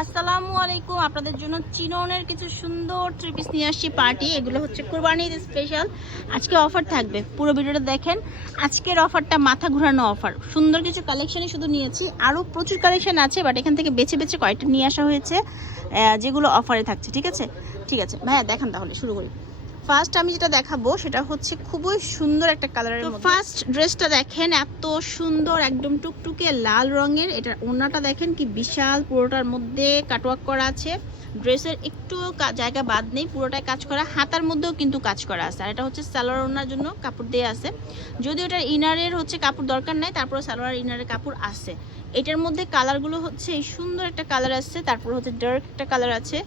আসসালামু আলাইকুম। আপনাদের জন্য চিননের কিছু সুন্দর থ্রি পিস নিয়ে আসছি পার্টি এগুলো হচ্ছে কোরবানির স্পেশাল আজকে অফার থাকবে। পুরো ভিডিওটা দেখেন। আজকের অফারটা মাথা ঘুরানো অফার সুন্দর কিছু কালেকশনই শুধু নিয়েছি। আরও প্রচুর কালেকশন আছে বাট এখান থেকে বেছে বেছে কয়েকটা নিয়ে আসা হয়েছে যেগুলো অফারে থাকছে। ঠিক আছে? ঠিক আছে। ভাইয়া, দেখান তাহলে, শুরু করি। ফার্স্ট আমি যেটা দেখাবো সেটা হচ্ছে খুবই সুন্দর একটা কালারের মধ্যে। ফার্স্ট ড্রেসটা দেখেন এত সুন্দর একদম টুকটুকে লাল রঙের। এটা ওনাটা দেখেন কি বিশাল পুরোটার মধ্যে কাটওয়ার্ক করা আছে। ড্রেসের একটু জায়গা বাদ নেই, পুরোটাই কাজ করা। হাতার মধ্যেও কিন্তু কাজ করা আছে। আর এটা হচ্ছে সালোয়ার ওনার জন্য কাপড় দেওয়া আছে। যদি ওটার ইনারের হচ্ছে কাপড় দরকার নাই তারপরে সালোয়ার ইনারের কাপড় আছে। এটার মধ্যে কালারগুলো হচ্ছে এই সুন্দর একটা কালার আছে তারপর হচ্ছে ডার্ক একটা কালার আছে।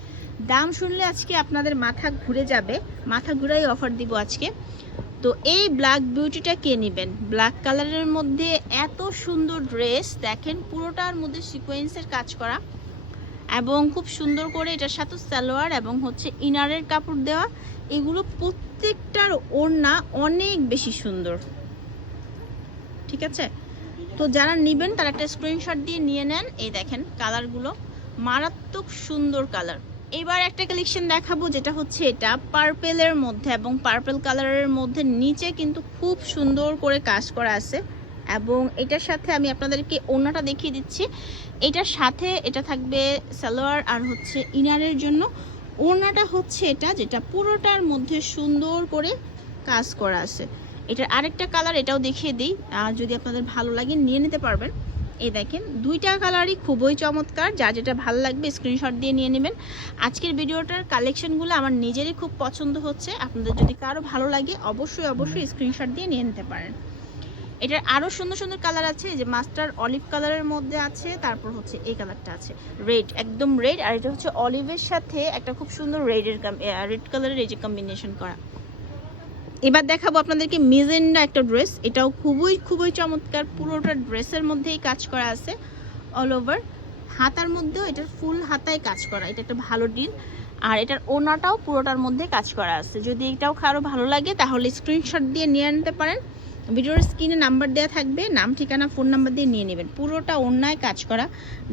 দাম শুনলে আজকে আপনাদের মাথা ঘুরে যাবে। মাথা ঘুরাই অফার দিব আজকে। তো এই ব্ল্যাক বিউটিটা কে নেবেন? ব্ল্যাক কালারের মধ্যে এত সুন্দর ড্রেস দেখেন পুরোটার মধ্যে সিকোয়েন্সের কাজ করা। এবং খুব সুন্দর করে এটার সাথে সালোয়ার এবং হচ্ছে ইনারের কাপড় দেওয়া, এগুলো প্রত্যেকটার ওড়না অনেক বেশি সুন্দর। ঠিক আছে? তো যারা নেবেন, তারা একটা স্ক্রিনশট দিয়ে নিয়ে নেন। এই দেখেন কালারগুলো মারাত্মক সুন্দর কালার এবার একটা কালেকশন দেখাবো, যেটা হচ্ছে এটা পার্পেলের মধ্যে এবং পার্পেল কালারের মধ্যে নিচে কিন্তু খুব সুন্দর করে কাজ করা আছে। এবং এটার সাথে আমি আপনাদেরকে ওড়নাটা দেখিয়ে দিচ্ছি। এটার সাথে এটা থাকবে সালোয়ার আর হচ্ছে ইনারের জন্য। ওড়নাটা হচ্ছে এটা যেটা পুরোটার মধ্যে সুন্দর করে কাজ করা আছে। এটার আরেকটা কালার এটাও দেখিয়ে দিই। আর যদি আপনাদের ভালো লাগে নিয়ে নিতে পারবেন। এই দেখেন, দুইটা কালারই খুবই চমৎকার। যা যেটা ভালো লাগবে স্ক্রিনশট দিয়ে নিয়ে নেবেন। আজকের ভিডিওটার কালেকশনগুলো আমার নিজেরই খুব পছন্দ হচ্ছে। আপনাদের যদি কারও ভালো লাগে, অবশ্যই অবশ্যই স্ক্রিনশট দিয়ে নিয়ে নিতে পারেন। এটার আরও সুন্দর সুন্দর কালার আছে যে মাস্টার অলিভ কালারের মধ্যে আছে, তারপর হচ্ছে এই কালারটা আছে, রেড, একদম রেড, আর এটা হচ্ছে অলিভের সাথে একটা খুব সুন্দর রেডের রেড কালারের এই যে কম্বিনেশন করা। এবার দেখাবো আপনাদেরকে মিজেন্ডা একটা ড্রেস, এটাও খুবই খুবই চমৎকার, পুরোটা ড্রেসের মধ্যেই কাজ করা আছে অল ওভার হাতার মধ্যেও এটার ফুল হাতায় কাজ করা, এটা একটা ভালো ডিল আর এটার ওনাটাও পুরোটার মধ্যে কাজ করা আছে, যদি এটাও কারও ভালো লাগে তাহলে স্ক্রিনশট দিয়ে নিয়ে নিতে পারেন। ভিডিওর স্ক্রিনে নাম্বার দেওয়া থাকবে, নাম, ঠিকানা, ফোন নাম্বার দিয়ে নিয়ে নেবেন। পুরোটা অন্যায় কাজ করা।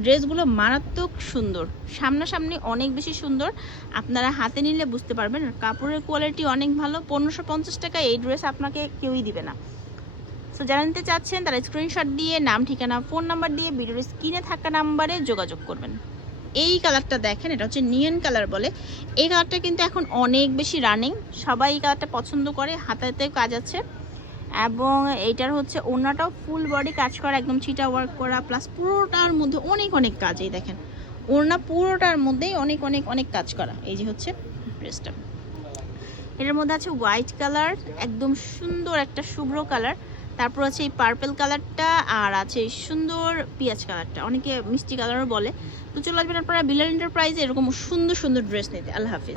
ড্রেসগুলো মারাত্মক সুন্দর। সামনাসামনি অনেক বেশি সুন্দর। আপনারা হাতে নিলে বুঝতে পারবেন। কাপড়ের কোয়ালিটি অনেক ভালো। পনেরোশো পঞ্চাশ টাকা এই ড্রেস আপনাকে কেউই দিবে না। সো যারা নিতে চাচ্ছেন, তারা স্ক্রিনশট দিয়ে, নাম, ঠিকানা ফোন নাম্বার দিয়ে ভিডিওর স্ক্রিনে থাকা নাম্বারে যোগাযোগ করবেন। এই কালারটা দেখেন, এটা হচ্ছে নিয়ন কালার বলে। এই কালারটা কিন্তু এখন অনেক বেশি রানিং সবাই এই কালারটা পছন্দ করে। হাতাতেও কাজ আছে। এবং এইটার হচ্ছে ওড়নাটাও ফুল বডি কাজ করা, একদম ছিটা ওয়ার্ক করা প্লাস পুরোটার মধ্যে অনেক অনেক কাজ এই দেখেন। ওড়না পুরোটার মধ্যেই অনেক অনেক অনেক কাজ করা, এই যে হচ্ছে ড্রেসটা এটার মধ্যে আছে হোয়াইট কালার একদম সুন্দর একটা শুভ্র কালার তারপর আছে এই পার্পেল কালারটা আর আছে এই সুন্দর পিঁয়াজ কালারটা অনেকে মিষ্টি কালারও বলে। তো চলে আসবেন আপনারা বিলাল এন্টারপ্রাইজে এরকম সুন্দর সুন্দর ড্রেস নিতে। আল্লাহ হাফিজ।